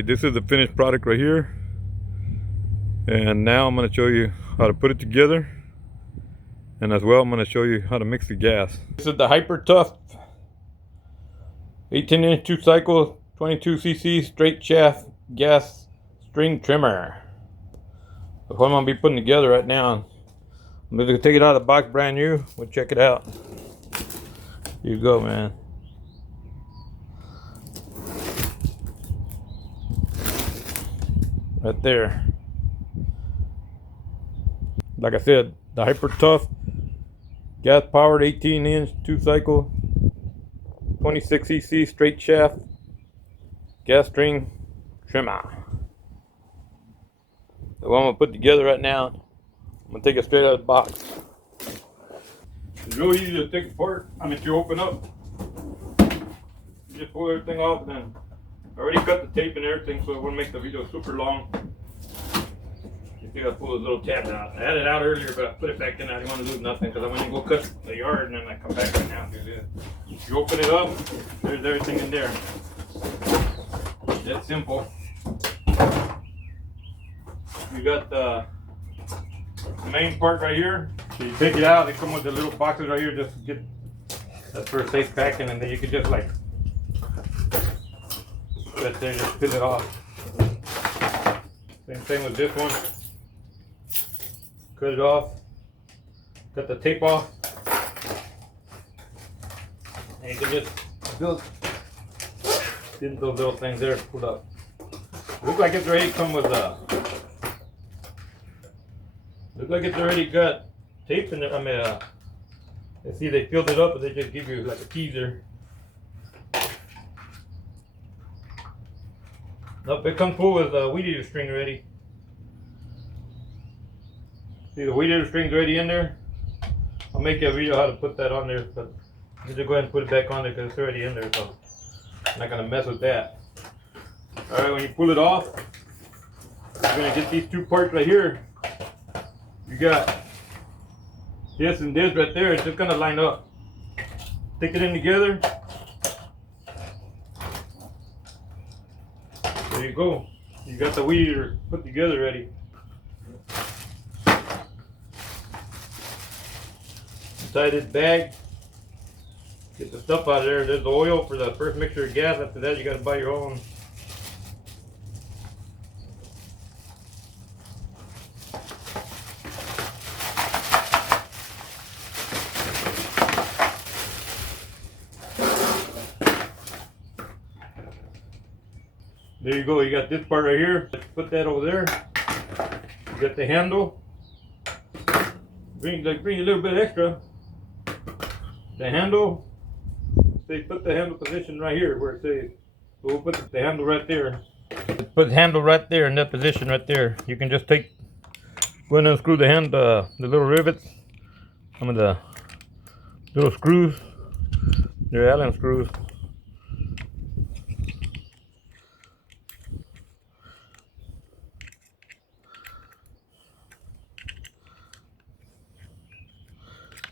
This is the finished product right here, and now I'm going to show you how to put it together, and as well I'm going to show you how to mix the gas. This is the Hyper Tough 18-inch 2-cycle 22cc straight shaft gas string trimmer. That's what I'm going to be putting together right now. I'm going to take it out of the box brand new. We'll check it out. Here you go, man. Right there. Like I said, the Hyper Tough gas powered 18-inch 2-cycle 26cc straight shaft gas string trimmer. The one I'm gonna put together right now. I'm gonna take it straight out of the box. It's real easy to take apart. I mean, if you open up, you just pull everything off, and then I already cut the tape and everything, so it wouldn't make the video super long. You see, I pull those little tabs out. I had it out earlier, but I put it back in. I didn't want to lose nothing because I went to go cut the yard, and then I come back right now and do this. You open it up, there's everything in there. That's simple. You got the main part right here. So you take it out. They come with the little boxes right here just to get that for safe packing, and then you can just like right there, just peel it off. Same thing with this one. Cut it off. Cut the tape off. And you can just get those little things there pulled up. Looks like it's already come with looks like it's already got tape in there. I mean, let's see, they filled it up, but they just give you like a teaser. Nope, it comes full with WeedEater string already. See, the WeedEater string's already in there. I'll make you a video how to put that on there, but you just go ahead and put it back on there because it's already in there, so I'm not gonna mess with that. Alright, when you pull it off, you're gonna get these two parts right here. You got this and this right there. It's just gonna line up. Stick it in together. There you go. You got the WeedEater put together ready. Inside this bag, get the stuff out of there. There's the oil for the first mixture of gas. After that, you got to buy your own. There you go. You got this part right here. Let's put that over there. You got the handle. Bring a little bit extra. The handle. They put the handle position right here where it says. So we'll put the handle right there. Put the handle right there in that position right there. You can just go in and unscrew the little rivets. Some of the little screws. They're Allen screws.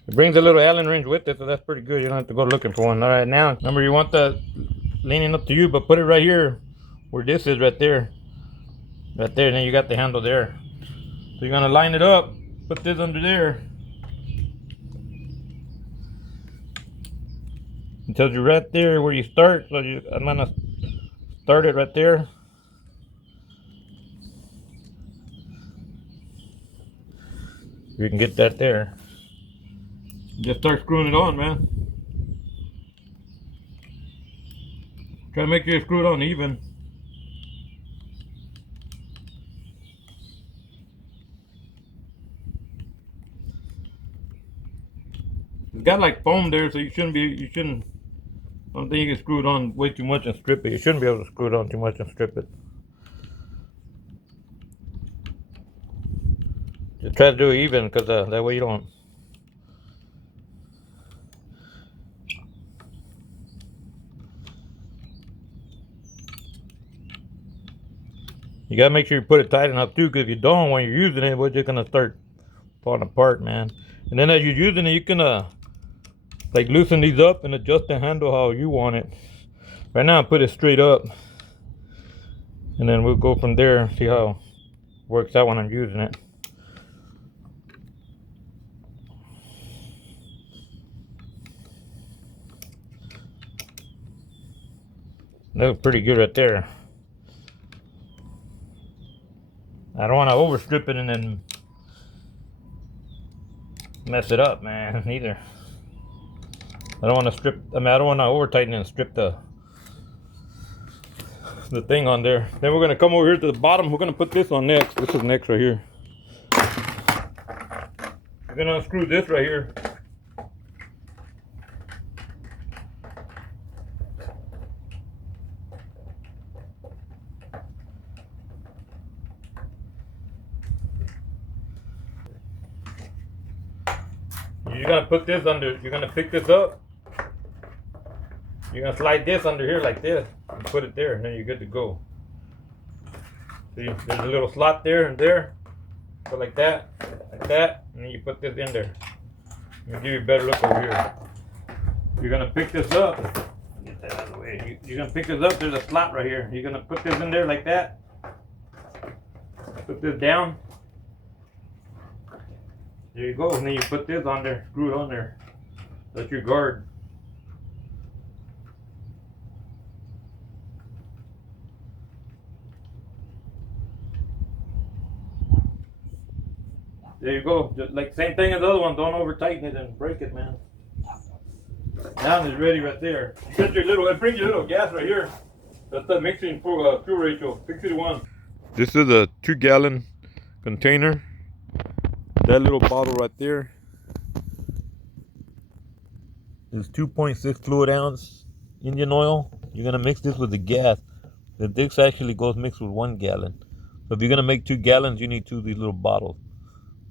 It brings a little Allen wrench with it, so that's pretty good. You don't have to go looking for one. Alright, now, remember you want the leaning up to you, but put it right here where this is right there. Right there, and then you got the handle there. So you're gonna line it up, put this under there. It tells you right there where you start, so I'm gonna start it right there. You can get that there. Just start screwing it on, man. Try to make sure you screw it on even. It's got like foam there, so you shouldn't. I don't think you can screw it on way too much and strip it. You shouldn't be able to screw it on too much and strip it. Just try to do it even, because that way you don't. You gotta make sure you put it tight enough too, because if you don't, when you're using it, we're just gonna start falling apart, man. And then as you're using it, you can like loosen these up and adjust the handle how you want it. Right now I put it straight up. and then we'll go from there and see how it works out when I'm using it. That was pretty good right there. I don't want to overstrip it and then mess it up, man, either. I don't want to strip, I don't want to over tighten and strip the thing on there. Then we're going to come over here to the bottom. We're going to put this on next. This is next right here. We're going to unscrew this right here. You're going to put this under, you're going to pick this up. You're going to slide this under here like this and put it there, and then you're good to go. See, there's a little slot there and there. So like that, and then you put this in there. Let me give you a better look over here. You're going to pick this up. Get that out of the way. You're going to pick this up. There's a slot right here. You're going to put this in there like that. Put this down. There you go. And then you put this on there, screw it on there. That's your guard. There you go. Just like same thing as the other one. Don't over tighten it and break it, man. Now it's ready right there. Get your little, it brings your little gas right here. That's the mixing fuel ratio, 60:1. This is a 2-gallon container. That little bottle right there is 2.6 fluid ounce engine oil. You're gonna mix this with the gas. This actually goes mixed with 1 gallon. So if you're gonna make 2 gallons, you need 2 of these little bottles.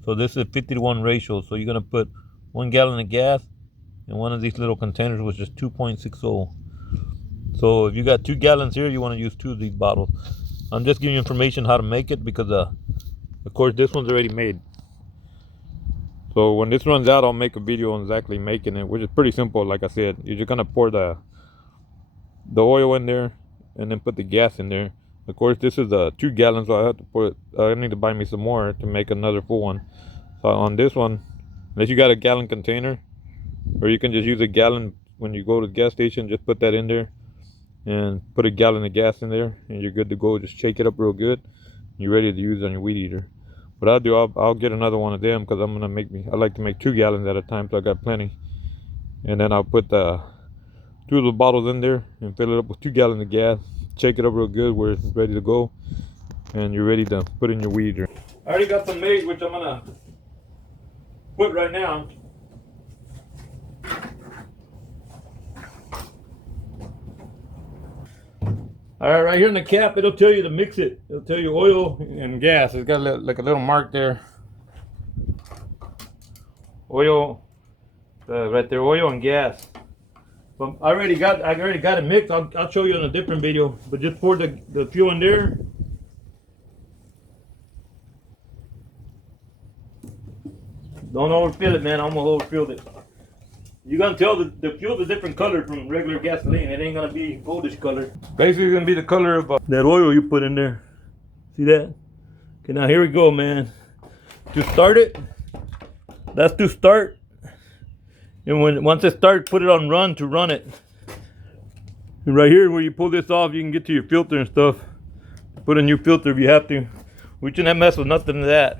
So this is a 50:1 ratio. So you're gonna put 1 gallon of gas in one of these little containers, which is 2.60. So if you got 2 gallons here, you want to use 2 of these bottles. I'm just giving you information how to make it because of course this one's already made. So when this runs out, I'll make a video on exactly making it, which is pretty simple. Like I said, you're just gonna pour the oil in there and then put the gas in there. Of course, this is a 2 gallons, so I have to put. I need to buy me some more to make another full one. So on this one, unless you got a gallon container, or you can just use a gallon when you go to the gas station, just put that in there and put a gallon of gas in there, and you're good to go. Just shake it up real good. You're ready to use on your weed eater. What I'll do, I'll get another one of them because I'm gonna I like to make 2 gallons at a time, so I got plenty. And then I'll put 2 of the bottles in there and fill it up with 2 gallons of gas. Shake it up real good where it's ready to go, and you're ready to put in your weed eater. I already got some made, which I'm gonna put right now. Alright, right here in the cap, it'll tell you to mix it. It'll tell you oil and gas. It's got like a little mark there. Oil, right there, oil and gas. But I already got it mixed. I'll show you in a different video. But just pour the fuel in there. Don't overfill it, man. I'm gonna overfill it. You're gonna tell the fuel's a different color from regular gasoline. It ain't gonna be goldish color. Basically, it's gonna be the color of that oil you put in there. See that? Okay, now here we go, man. To start it, that's to start. And once it starts, put it on run to run it. And right here, where you pull this off, you can get to your filter and stuff. Put a new filter if you have to. We shouldn't mess with nothing of that.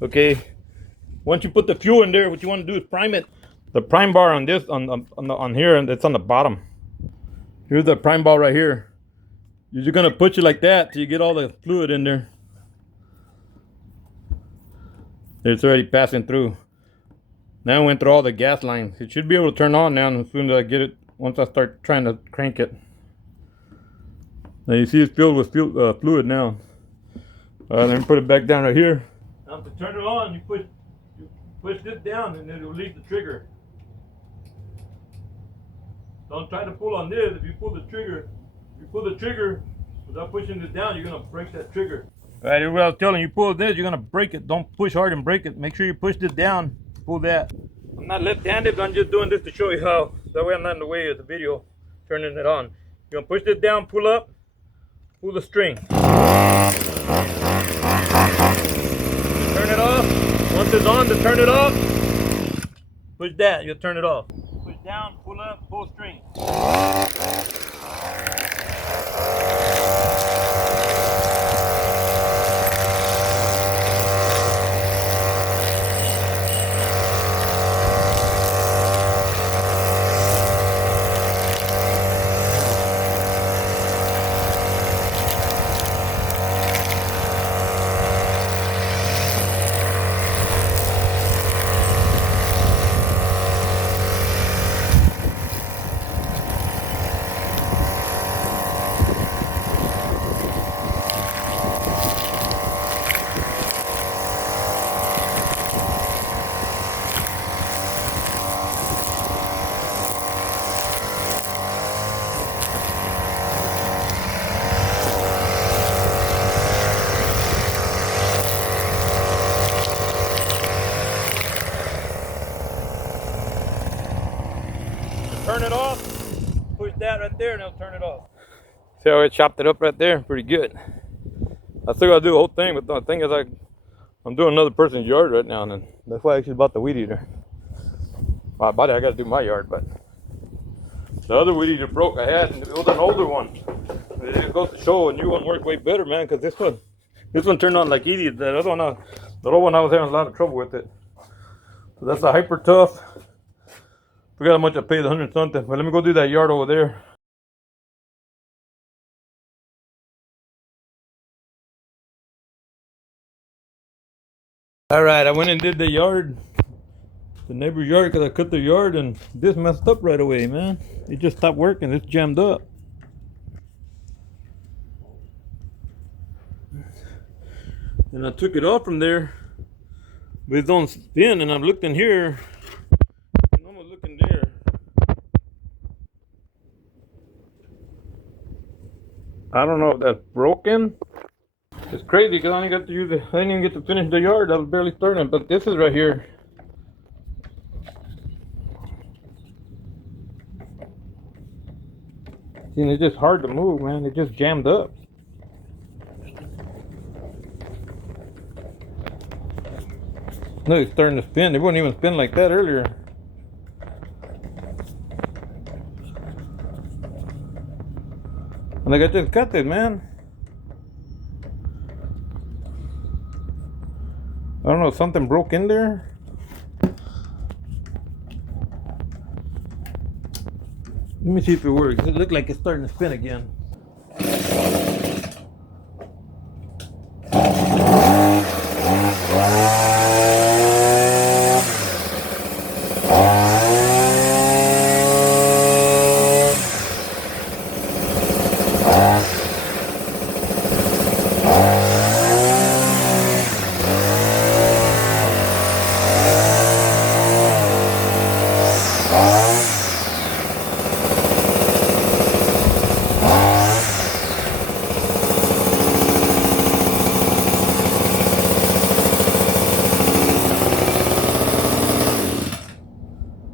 Okay. Once you put the fuel in there, what you want to do is prime it. The prime bar on this, on here, and it's on the bottom. Here's the prime bar right here. You're just gonna push it like that till you get all the fluid in there. It's already passing through. Now it went through all the gas lines. It should be able to turn on now as soon as I get it. Once I start trying to crank it. Now you see it's filled with fluid now. Let me put it back down right here. Now to turn it on, you push this down and then it'll release the trigger. Don't try to pull on this. If you pull the trigger without pushing this down, you're gonna break that trigger. Alright, what I was telling you, pull this, you're gonna break it. Don't push hard and break it. Make sure you push this down, pull that. I'm not left-handed, but I'm just doing this to show you how. That way I'm not in the way of the video, turning it on. You're gonna push this down, pull up, pull the string. Turn it off. Once it's on, to turn it off, push that, you'll turn it off. Push down, pull up, pull string. Turn it off, push that right there and it'll turn it off. See how I chopped it up right there? Pretty good. I still gotta do the whole thing, but the thing is I'm doing another person's yard right now, and that's why I actually bought the WeedEater. I bought it, I gotta do my yard, but the other WeedEater broke I had, and it was an older one. It goes to show a new one works way better, man, because this one turned on like idiot. The other one, the old one I was having a lot of trouble with it. So that's a Hyper Tough. Forgot how much I paid, 100 something. But let me go do that yard over there. All right, I went and did the yard, the neighbor's yard, because I cut the yard, and this messed up right away, man. It just stopped working. It's jammed up. And I took it off from there, but it don't spin. And I'm looking here. I'm looking there. I don't know if that's broken. It's crazy because I didn't get to use it. I didn't even get to finish the yard. I was barely starting. But this is right here. See, it's just hard to move, man. It just jammed up. Look, it's starting to spin. It wouldn't even spin like that earlier. Like I just cut it, man. I don't know, something broke in there. Let me see if it works. It looked like it's starting to spin again.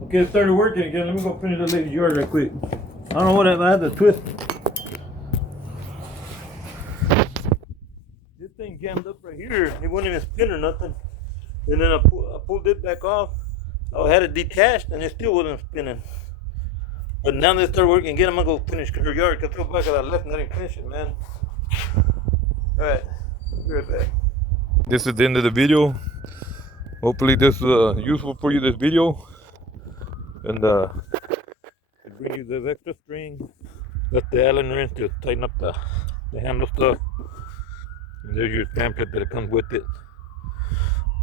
Okay, it started working again. Let me go finish the lady's yard right quick. I don't know what I had to twist. This thing jammed up right here. It wouldn't even spin or nothing. And then I pulled it back off. I had it detached and it still wasn't spinning. But now they start working again. I'm gonna go finish her yard because I feel bad because I left and I didn't finish it, man. Alright, I'll be right back. This is the end of the video. Hopefully this is useful for you, this video. And it brings you the extra string. That's the Allen wrench to tighten up the handle stuff. And there's your pamphlet that comes with it.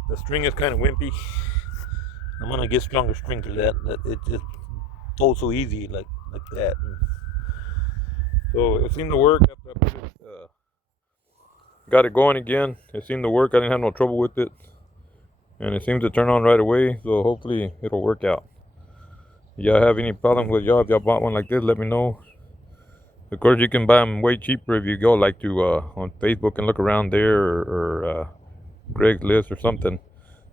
The string is kind of wimpy. I'm gonna get stronger string to that it just folds so easy like that. And so it seemed to work after I put it, got it going again. It seemed to work. I didn't have no trouble with it, and it seemed to turn on right away. So hopefully it'll work out. If y'all have any problem with y'all, if y'all bought one like this, let me know. Of course, you can buy them way cheaper if you go like to on Facebook and look around there, or Craigslist or something.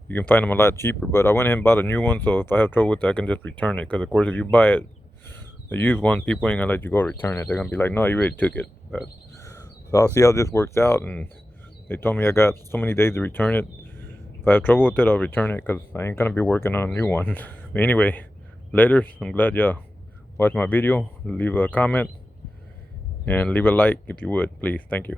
You can find them a lot cheaper. But I went ahead and bought a new one, so if I have trouble with it, I can just return it. Because of course, if you buy it, the used one, people ain't gonna let you go return it. They're gonna be like, no, you already took it. But So I'll see how this works out, and they told me I got so many days to return it. If I have trouble with it, I'll return it because I ain't gonna be working on a new one. But anyway, later. I'm glad y'all watched my video. Leave a comment and leave a like if you would, please. Thank you.